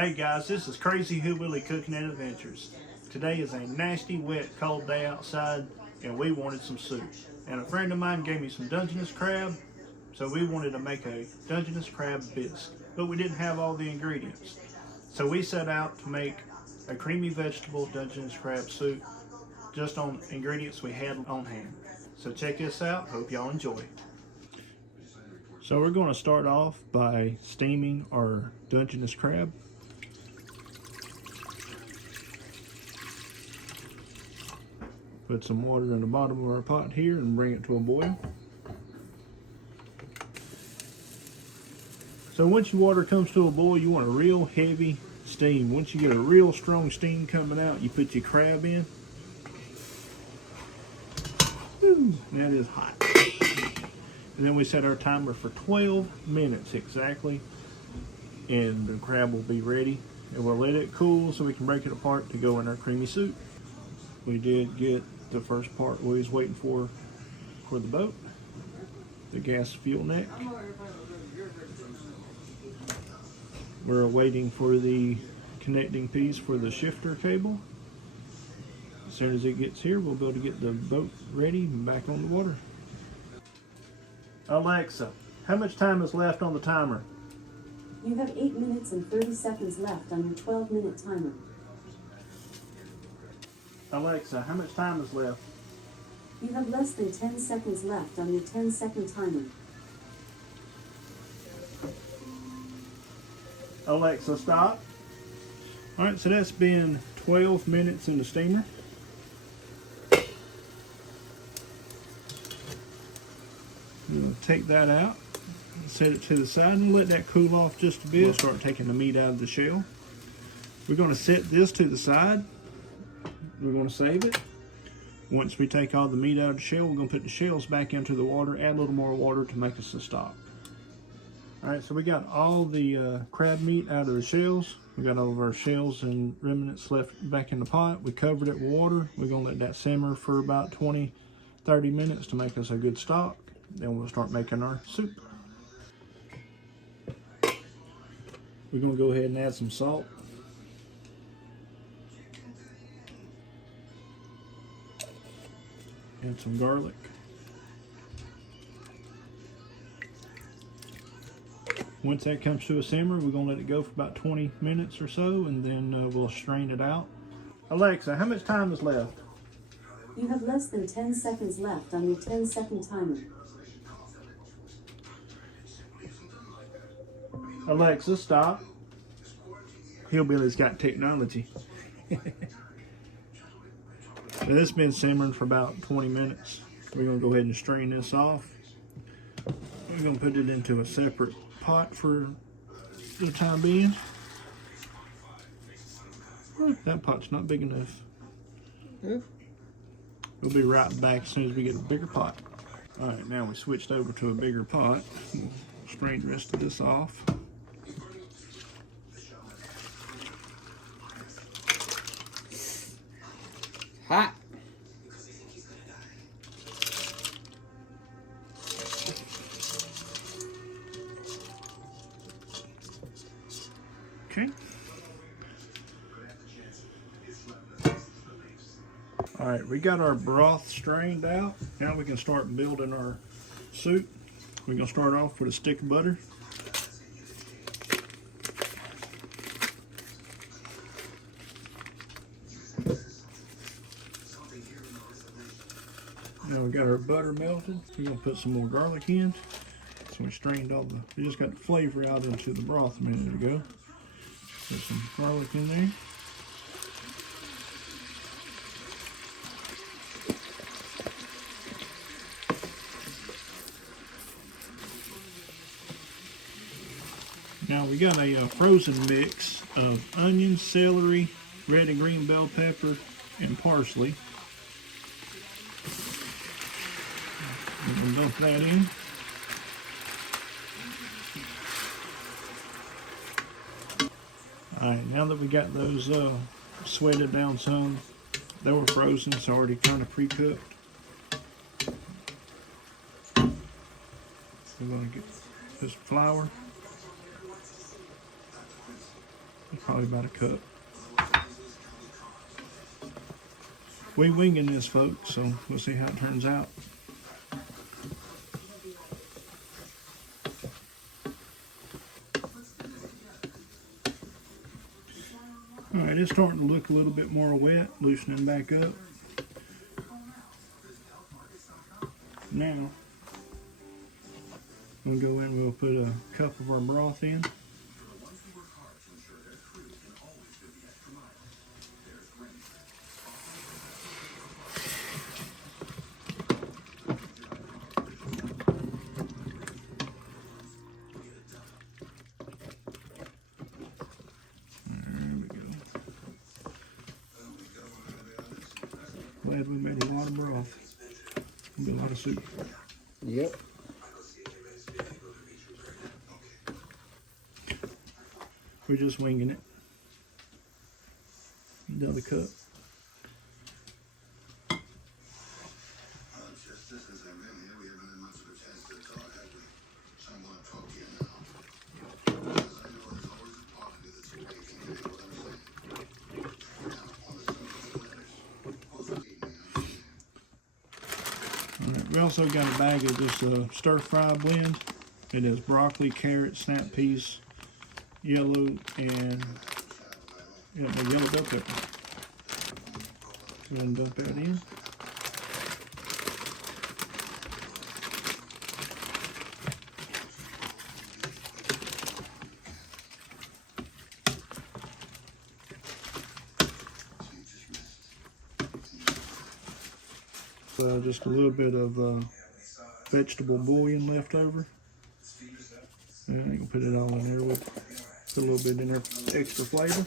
Hey guys, this is Crazy Hillbilly Cooking and Adventures. Today is a nasty, wet, cold day outside, and we wanted some soup. And a friend of mine gave me some Dungeness crab, so we wanted to make a Dungeness crab bisque. But we didn't have all the ingredients. So we set out to make a creamy vegetable Dungeness crab soup just on ingredients we had on hand. So check this out, hope y'all enjoy. So we're going to start off by steaming our Dungeness crab. Put some water in the bottom of our pot here and bring it to a boil. So once your water comes to a boil, you want a real heavy steam. Once you get a real strong steam coming out, you put your crab in. Woo, that is hot. And then we set our timer for 12 minutes exactly, and the crab will be ready. And we'll let it cool so we can break it apart to go in our creamy soup. We did get the first part we was waiting for the boat, the gas fuel neck. We're waiting for the connecting piece for the shifter cable. As soon as it gets here, we'll be able to get the boat ready and back on the water. Alexa, how much time is left on the timer? You have 8 minutes and 30 seconds left on your 12-minute timer. Alexa, how much time is left? You have less than 10 seconds left on your 10-second timer. Alexa, stop. Alright, so that's been 12 minutes in the steamer. We'll take that out, set it to the side, and let that cool off just a bit. We'll start taking the meat out of the shell. We're going to set this to the side. We're going to save it. Once we take all the meat out of the shell, we're going to put the shells back into the water, add a little more water to make us a stock. Alright, so we got all the crab meat out of the shells. We got all of our shells and remnants left back in the pot. We covered it with water. We're going to let that simmer for about 20-30 minutes to make us a good stock. Then we'll start making our soup. We're going to go ahead and add some salt. Add some garlic. Once that comes to a simmer, we're going to let it go for about 20 minutes or so, and then we'll strain it out. Alexa, how much time is left? You have less than 10 seconds left on your 10-second timer. Alexa, stop. Hillbilly's got technology. So this has been simmering for about 20 minutes. We're going to go ahead and strain this off. We're going to put it into a separate pot for the time being. That pot's not big enough. We'll be right back as soon as we get a bigger pot. Alright, now we switched over to a bigger pot. We'll strain the rest of this off. Hot. Okay. All right, we got our broth strained out. Now we can start building our soup. We're gonna start off with a stick of butter. Now we got our butter melted. We're gonna put some more garlic in. So we strained all we just got the flavor out into the broth a minute ago. Put some garlic in there. Now we got a frozen mix of onions, celery, red and green bell pepper, and parsley. We're going to dump that in. Alright, now that we got those sweated down some, they were frozen, so already kind of pre-cooked. We're going to get this flour. Probably about a cup. We winging this, folks, so we'll see how it turns out. All right, it's starting to look a little bit more wet, loosening back up. Now, we'll go in, we'll put a cup of our broth in. Glad we made a lot of broth. It'll be a lot of soup. Yep. We're just winging it. Another cup. We also got a bag of this stir-fry blend. It has broccoli, carrots, snap peas, yellow, and the yellow bell pepper. Go ahead and dump that in. Just a little bit of vegetable bouillon left over. And I can put it all in there. We'll put a little bit in there for extra flavor.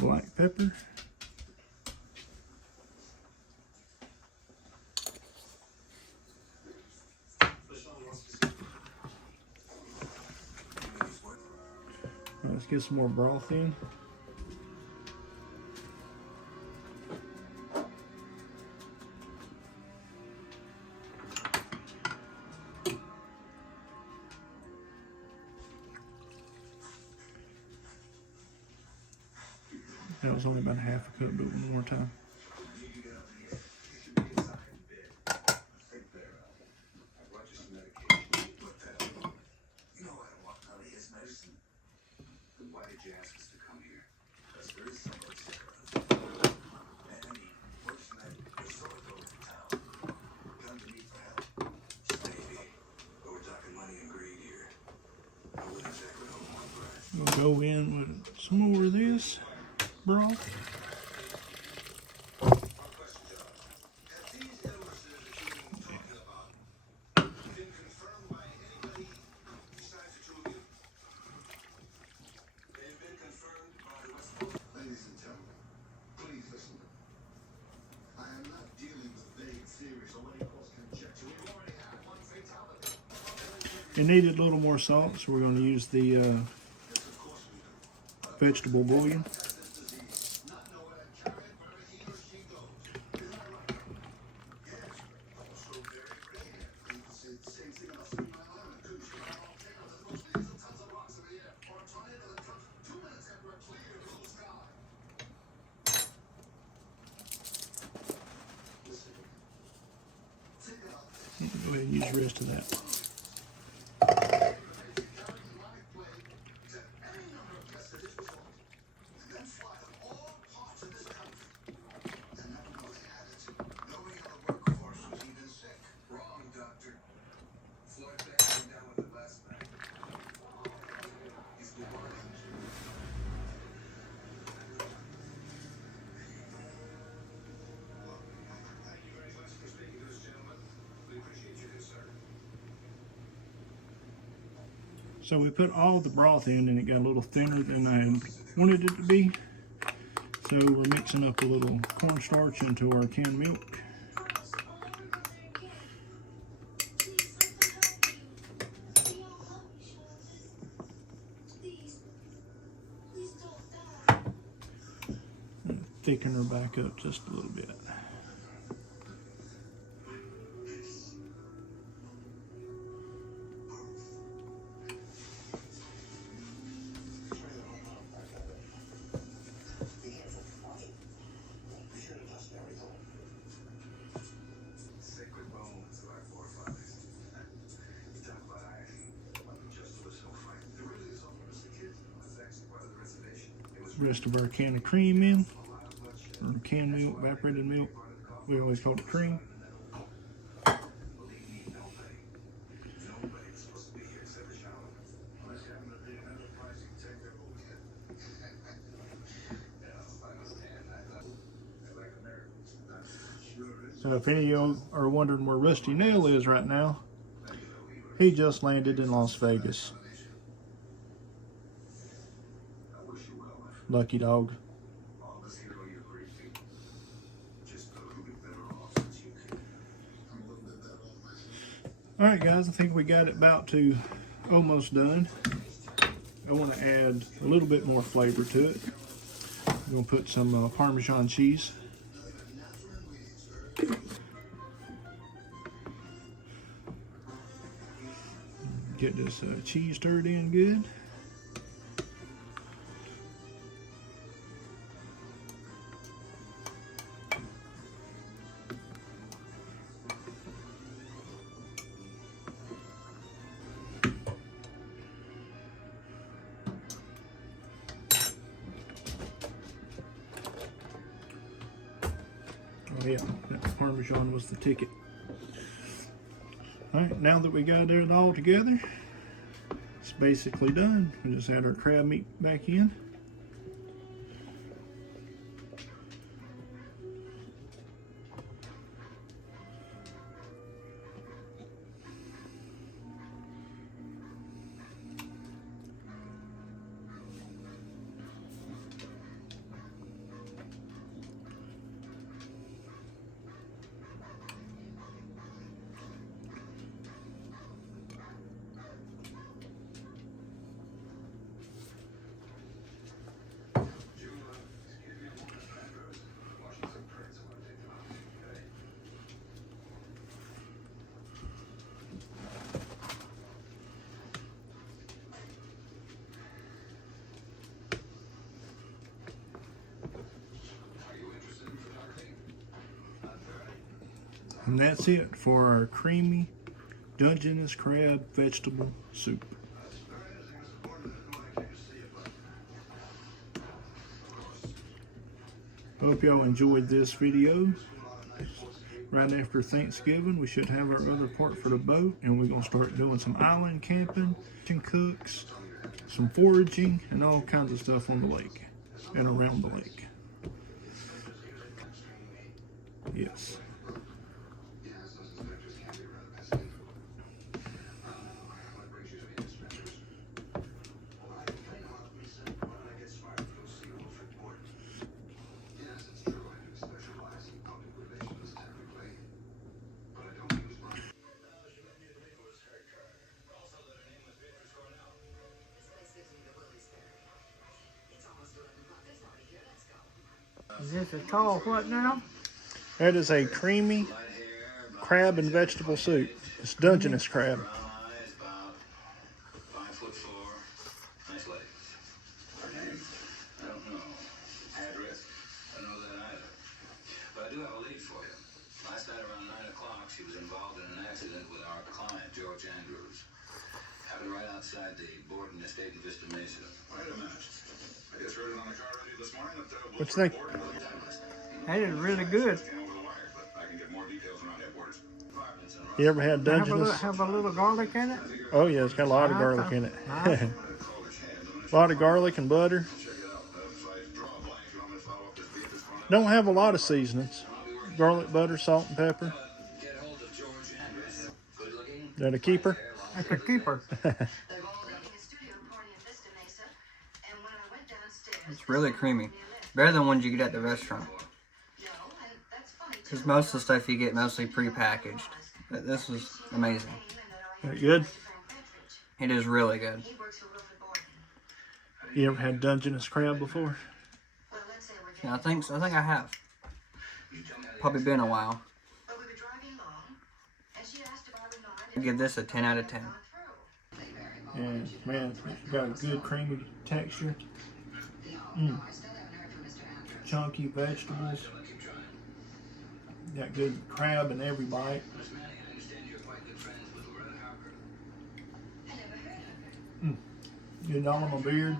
Black pepper. Let's get some more broth in. That was only about a half a cup, but one more time. We'll go in with some more of this broth. It needed a little more salt, so we're going to use the vegetable bouillon. Go ahead and use the rest of that. So we put all the broth in and it got a little thinner than I wanted it to be. So we're mixing up a little cornstarch into our canned milk. thicken her back up just a little bit. Rest of our can of cream in, or canned milk, evaporated milk. We always call it cream. So if any of you are wondering where Rusty Nail is right now, he just landed in Las Vegas. Lucky dog. Alright guys, I think we got it about to almost done. I want to add a little bit more flavor to it. I'm going to put some Parmesan cheese. Get this cheese stirred in good. Oh yeah, that Parmesan was the ticket. Alright, now that we got it all together, it's basically done. We just add our crab meat back in. And that's it for our creamy Dungeness crab vegetable soup. Hope y'all enjoyed this video. Right after Thanksgiving, we should have our other part for the boat, and we're going to start doing some island camping, cooks, some foraging, and all kinds of stuff on the lake and around the lake. Yes. Is this a tall what now? That is a creamy crab and vegetable soup. It's Dungeness crab. Right outside the Borden estate in Vista Mesa. Wait a minute. I just heard it on the car radio this morning that What you think? That is really good. You ever had Dungeness? Have a little garlic in it? Oh yeah, it's got a lot of garlic in it. A lot of garlic and butter. Don't have a lot of seasonings. Garlic, butter, salt, and pepper. Is that a keeper? That's a keeper. It's really creamy. Better than ones you get at the restaurant. Because most of the stuff you get mostly pre-packaged. But this was amazing. Very good. It is really good. You ever had Dungeness crab before? Yeah, I think so. I think I have. Probably been a while. I give this a 10 out of 10. And man, it's got a good creamy texture. Chunky vegetables. Got good crab in every bite. Good all on my beard.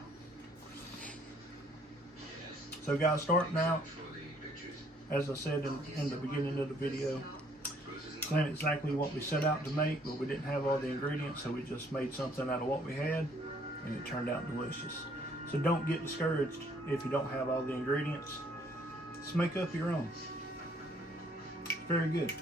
So guys, starting out, as I said in the beginning of the video, it's not exactly what we set out to make, but we didn't have all the ingredients, so we just made something out of what we had, and it turned out delicious. So don't get discouraged if you don't have all the ingredients. Just make up your own. It's very good.